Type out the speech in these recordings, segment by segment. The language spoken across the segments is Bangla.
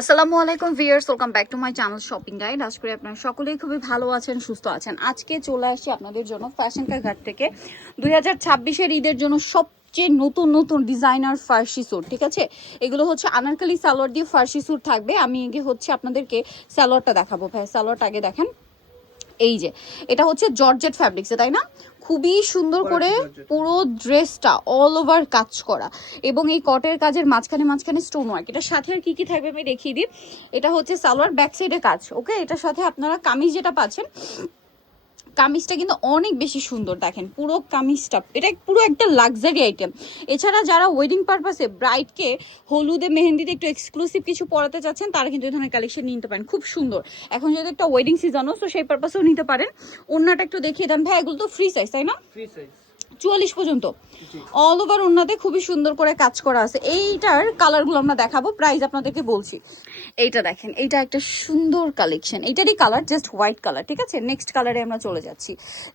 আসসালামু আলাইকুম viewers, welcome back to my channel shopping guide. আশা করি আপনারা সকলেই খুবই ভালো আছেন, সুস্থ আছেন। আজকে চলে আসছি আপনাদের জন্য ফ্যাশন কা ঘাট থেকে 2026-এর ঈদের জন্য সবচেয়ে নতুন নতুন ডিজাইনার ফার্সি স্যুট। ঠিক আছে, এগুলো হচ্ছে আনারকলি সালোয়ার দিয়ে ফার্সি স্যুট থাকবে। আমি আগে হচ্ছে আপনাদেরকে সালোয়ারটা দেখাবো। ভাই সালোয়ারটা আগে দেখেন। এই যে এটা হচ্ছে জর্জেট ফ্যাব্রিক্সে, তাই না? খুবই সুন্দর করে পুরো ড্রেসটা অল ওভার কাজ করা এবং এই কটের কাজের মাঝখানে মাঝখানে স্টোন ওয়ার্ক। এটার সাথে আর কি কি থাকবে আমি দেখিয়ে দিই। এটা হচ্ছে সালোয়ার ব্যাক সাইডে কাজ। ওকে, এটার সাথে আপনারা কামিজ যেটা পাচ্ছেন, কামিজটা কিন্তু অনেক বেশি সুন্দর। দেখেন পুরো কামিজটা, এটা পুরো একটা লাক্সারি আইটেম। এছাড়া যারা ওয়েডিং পারপাসে ব্রাইডকে হলুদে মেহেন্দিতে একটু এক্সক্লুসিভ কিছু পরাতে চাচ্ছেন, তারা কিন্তু এই ধরনের কালেকশন নিতে পারেন। খুব সুন্দর, এখন যেহেতু একটা ওয়েডিং সিজনও, তো সেই পারপাসেও নিতে পারেন। ওড়নাটা একটু দেখিয়ে দেন ভাই। এগুলো তো ফ্রি সাইজ, তাই না? ফ্রি সাইজ 44 পর্যন্ত অল ওভার ওড়নাতে খুবই সুন্দর করে কাজ করা আছে। এইটার কালারগুলো আমরা দেখাবো, প্রাইস আপনাদেরকে বলছি। এইটা দেখেন, এইটা একটা সুন্দর কালেকশন। এইটারই কালার জাস্ট হোয়াইট কালার। ঠিক আছে, নেক্সট কালারে আমরা চলে যাচ্ছি।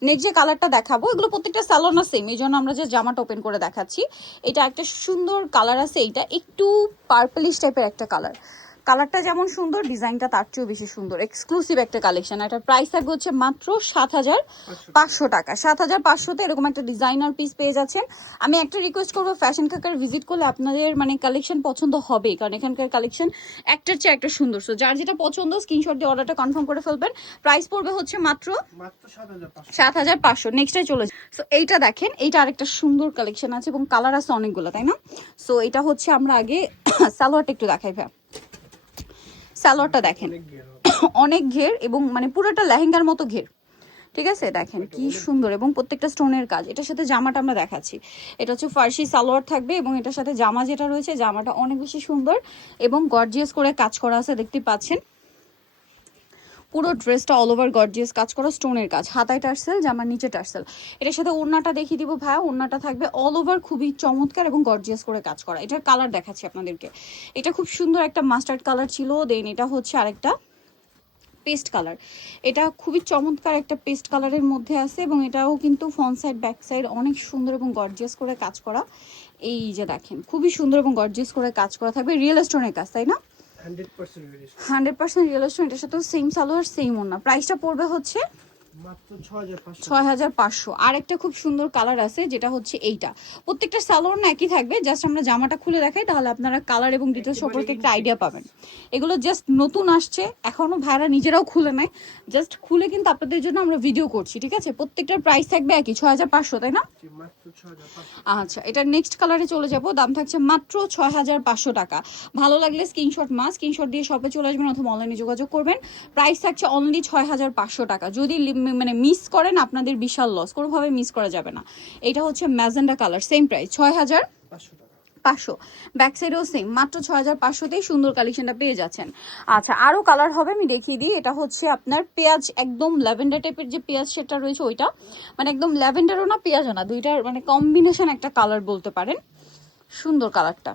নেক্সট যে কালারটা দেখাবো, এগুলো প্রত্যেকটা সালোয়ার না সেম, এই জন্য আমরা যে জামাটা ওপেন করে দেখাচ্ছি। এটা একটা সুন্দর কালার আছে, এইটা একটু পার্পলিশ টাইপের একটা কালার। কালারটা যেমন সুন্দর, ডিজাইনটা তার চেয়েও বেশি সুন্দর। এক্সক্লুসিভ একটা কালেকশন। এটার প্রাইস থাকবে হচ্ছে মাত্র 7,500 টাকা। 7,500-তে এরকম একটা ডিজাইনার পিস পেয়ে যাচ্ছেন। আমি একটা রিকোয়েস্ট করবো, ফ্যাশন কাকার ভিজিট করলে আপনাদের মানে কালেকশন পছন্দ হবে, কারণ এখানকার কালেকশন একটার চেয়ে একটা সুন্দর। সো যার যেটা পছন্দ স্ক্রিনশট দিয়ে অর্ডারটা কনফার্ম করে ফেলবেন। প্রাইস পড়বে হচ্ছে মাত্র 7,500। নেক্সটে চলে যায়। সো এইটা দেখেন, এইটা আরেকটা সুন্দর কালেকশন আছে এবং কালার আছে অনেকগুলো, তাই না? সো এটা হচ্ছে আমরা আগে সালোয়ারটা একটু দেখাই ভাই। সালোয়ারটা দেখেন, অনেক ঘের এবং মানে পুরোটা লেহেঙ্গার মতো ঘের। ঠিক আছে, দেখেন কি সুন্দর এবং প্রত্যেকটা স্টোনের কাজ। এটার সাথে জামাটা আমরা দেখাচ্ছি। এটা হচ্ছে ফার্সি সালোয়ার থাকবে এবং এটার সাথে জামা যেটা রয়েছে, জামাটা অনেক বেশি সুন্দর এবং গর্জিয়াস করে কাজ করা আছে, দেখতে পাচ্ছেন। পুরো ড্রেসটা অল ওভার গর্জিয়াস কাজ করা, স্টোনের কাজ। হাতায় টার্সেল, জামার নিচে টার্সেল। এটার সাথে ওড়নাটা দেখিয়ে দিব ভাই। ওড়নাটা থাকবে অল ওভার খুবই চমৎকার এবং গর্জিয়াস করে কাজ করা। এটার কালার দেখাচ্ছি আপনাদেরকে। এটা খুব সুন্দর একটা মাস্টার্ড কালার ছিল, দেন এটা হচ্ছে আরেকটা পেস্ট কালার। এটা খুবই চমৎকার একটা পেস্ট কালারের মধ্যে আছে এবং এটাও কিন্তু ফ্রন্ট সাইড ব্যাক সাইড অনেক সুন্দর এবং গর্জিয়াস করে কাজ করা। এই যে দেখেন, খুবই সুন্দর এবং গর্জিয়াস করে কাজ করা থাকবে। রিয়েল স্টোনের কাজ, তাই না? 100% রিয়েল স্টোন। এটার সাথে সেম সালোয়ার সেম ওড়না। প্রাইসটা পড়বে হচ্ছে মাত্র 6,500। 6,500। আর একটা খুব সুন্দর কালার আছে, যেটা হচ্ছে এইটা। প্রত্যেকটা সালোয়ার না একই থাকবে, জাস্ট আমরা জামাটা খুলে দেখাই, তাহলে আপনারা কালার এবং ডিটেলস সম্পর্কে একটা আইডিয়া পাবেন। এগুলো জাস্ট নতুন আসছে, এখনো ভাইরা নিজেরাও খুলে নাই, জাস্ট খুলে কিন্তু আপনাদের জন্য আমরা ভিডিও করছি। ঠিক আছে, প্রত্যেকটার প্রাইস থাকবে একই 6,500, তাই না? আচ্ছা, এটা নেক্সট কালারে চলে যাব। দাম থাকছে মাত্র 6,500 টাকা। ভালো লাগলে স্ক্রিনশট দিয়ে শপে চলে আসবেন অথবা অনলাইনে যোগাযোগ করবেন। প্রাইস থাকছে অনলি 6,500 টাকা। যদি মানে মিস করেন, আপনাদের বিশাল লস, কোনোভাবে মিস করা যাবে না। এটা হচ্ছে magenta colour, same price 6,500। Back সাইডেও সেম, মাত্র 6,500তেই সুন্দর কালেকশনটা পেয়ে যাচ্ছেন। আচ্ছা, আরও কালার হবে, আমি দেখিয়ে দিই। এটা হচ্ছে আপনার পেঁয়াজ, একদম ল্যাভেন্ডার টাইপের যে পেঁয়াজ সেটা রয়েছে, ওইটা মানে একদম ল্যাভেন্ডারও না পেঁয়াজও না, দুইটার মানে কম্বিনেশন একটা কালার বলতে পারেন। সুন্দর কালারটা।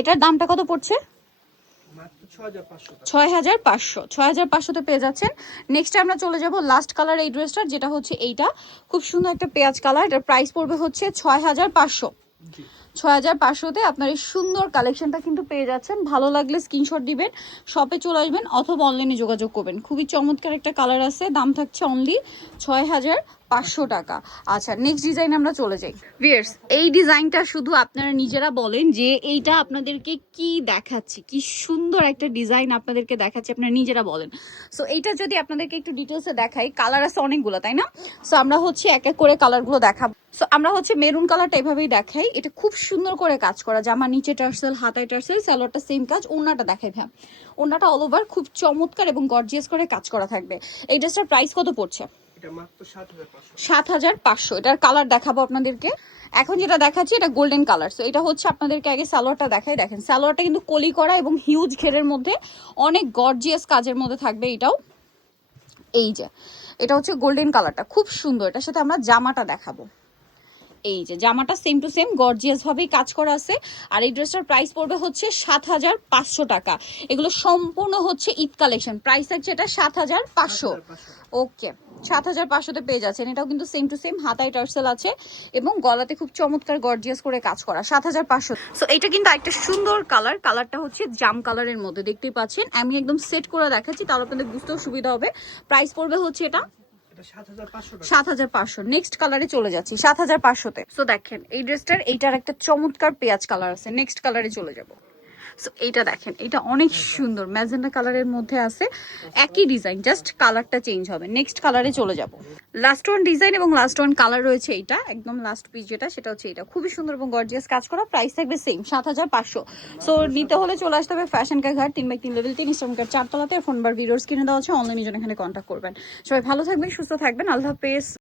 এটার দামটা কত পড়ছে? 6,500-তে পেয়ে যাচ্ছেন। নেক্সট আমরা চলে যাব লাস্ট কালার এই ড্রেসটার, যেটা হচ্ছে এইটা। খুব সুন্দর একটা পেঁয়াজ কালার। এটার প্রাইস পড়বে হচ্ছে 6,500। 6,500-তে আপনার এই সুন্দর কালেকশনটা কিন্তু পেয়ে যাচ্ছেন। ভালো লাগলে স্ক্রিনশট দিবেন, শপে চলে আসবেন অথবা অনলাইনে যোগাযোগ করবেন। খুবই চমৎকার একটা কালার আছে। দাম থাকছে অনলি 6,500 টাকা। আচ্ছা, নেক্সট ডিজাইন আমরা চলে যাই। ভিউয়ার্স, এই ডিজাইনটা শুধু আপনারা নিজেরা বলেন যে এইটা আপনাদেরকে কি দেখাচ্ছি, কি সুন্দর একটা ডিজাইন আপনাদেরকে দেখাচ্ছি, আপনারা নিজেরা বলেন। সো এইটা যদি আপনাদেরকে একটু ডিটেলসে দেখাই, কালার আছে অনেকগুলো, তাই না? সো আমরা হচ্ছে এক এক করে কালারগুলো দেখাবো। সো আমরা হচ্ছে মেরুন কালারটা এভাবেই দেখাই। এটা খুব সুন্দর করে কাজ করা, জামা নিচে টার্সেল, হাতায় টার্সেল, সালোয়ারটা সেম কাজ। ওড়নাটা দেখাই ভাই। ওড়নাটা অল ওভার খুব চমৎকার এবং গর্জিয়াস করে কাজ করা থাকবে। এই ড্রেসটার প্রাইস কত পড়ছে? 7,500। এটার কালার দেখাবো আপনাদেরকে। এখন যেটা দেখাচ্ছি এটা গোল্ডেন কালার। সো এটা হচ্ছে আপনাদেরকে আগে সালোয়ারটা দেখাই। দেখেন সালোয়ারটা কিন্তু কলি করা এবং হিউজ ঘেরের মধ্যে অনেক গর্জিয়াস কাজের মধ্যে থাকবে। এটাও এই যে এটা হচ্ছে গোল্ডেন কালারটা, খুব সুন্দর। এটার সাথে আমরা জামাটা দেখাবো। এই যে জামাটা সেম টু সেম গর্জিয়াস ভাবেই কাজ করা আছে। আর এই ড্রেসটার প্রাইস পড়বে হচ্ছে 7,500 টাকা। এগুলো সম্পূর্ণ হচ্ছে ঈদ কালেকশন। প্রাইস থাকছে এটা 7,500। ওকে, 7,500-তে পেয়ে যাচ্ছেন। এটাও কিন্তু সেম টু সেম, হাতায় টার্সেল আছে এবং গলাতে খুব চমৎকার গর্জিয়াস করে কাজ করা, 7,500। সো এটা কিন্তু একটা সুন্দর কালার, কালারটা হচ্ছে জাম কালারের মধ্যে, দেখতেই পাচ্ছেন। আমি একদম সেট করে দেখাচ্ছি তাহলে আপনাদের বুঝতেও সুবিধা হবে। প্রাইস পড়বে হচ্ছে এটা এটা 7,500 টাকা। 7,500। নেক্সট কালারে চলে যাচ্ছি 7,500-তে। সো দেখেন এই ড্রেসটার এইটার একটা চমৎকার পেঁয়াজ কালার আছে। নেক্সট কালারে চলে যাব। সো এইটা দেখেন, এটা অনেক সুন্দর ম্যাজেন্টা কালারের মধ্যে আছে, একই ডিজাইন, জাস্ট কালারটা চেঞ্জ হবে। নেক্সট কালারে চলে যাব। লাস্ট ওয়ান ডিজাইন এবং লাস্ট ওয়ান কালার রয়েছে। এইটা একদম লাস্ট পিস যেটা, সেটা হচ্ছে এটা, খুবই সুন্দর এবং গর্জিয়াস কাজ করা। প্রাইস থাকবে সেম 7,500। সো নিতে হলে চলে আসতে হবে ফ্যাশন কা ঘাট 3/3 লেভেল 3 ইস্টার্ন 4 তলাতে। ফোন বার ভিডিওস কিনে দেওয়া হচ্ছে, অনলাইনে জন্য এখানে কন্ট্যাক্ট করবেন। সবাই ভালো থাকবেন, সুস্থ থাকবেন, আল্লাহ হাফেজ।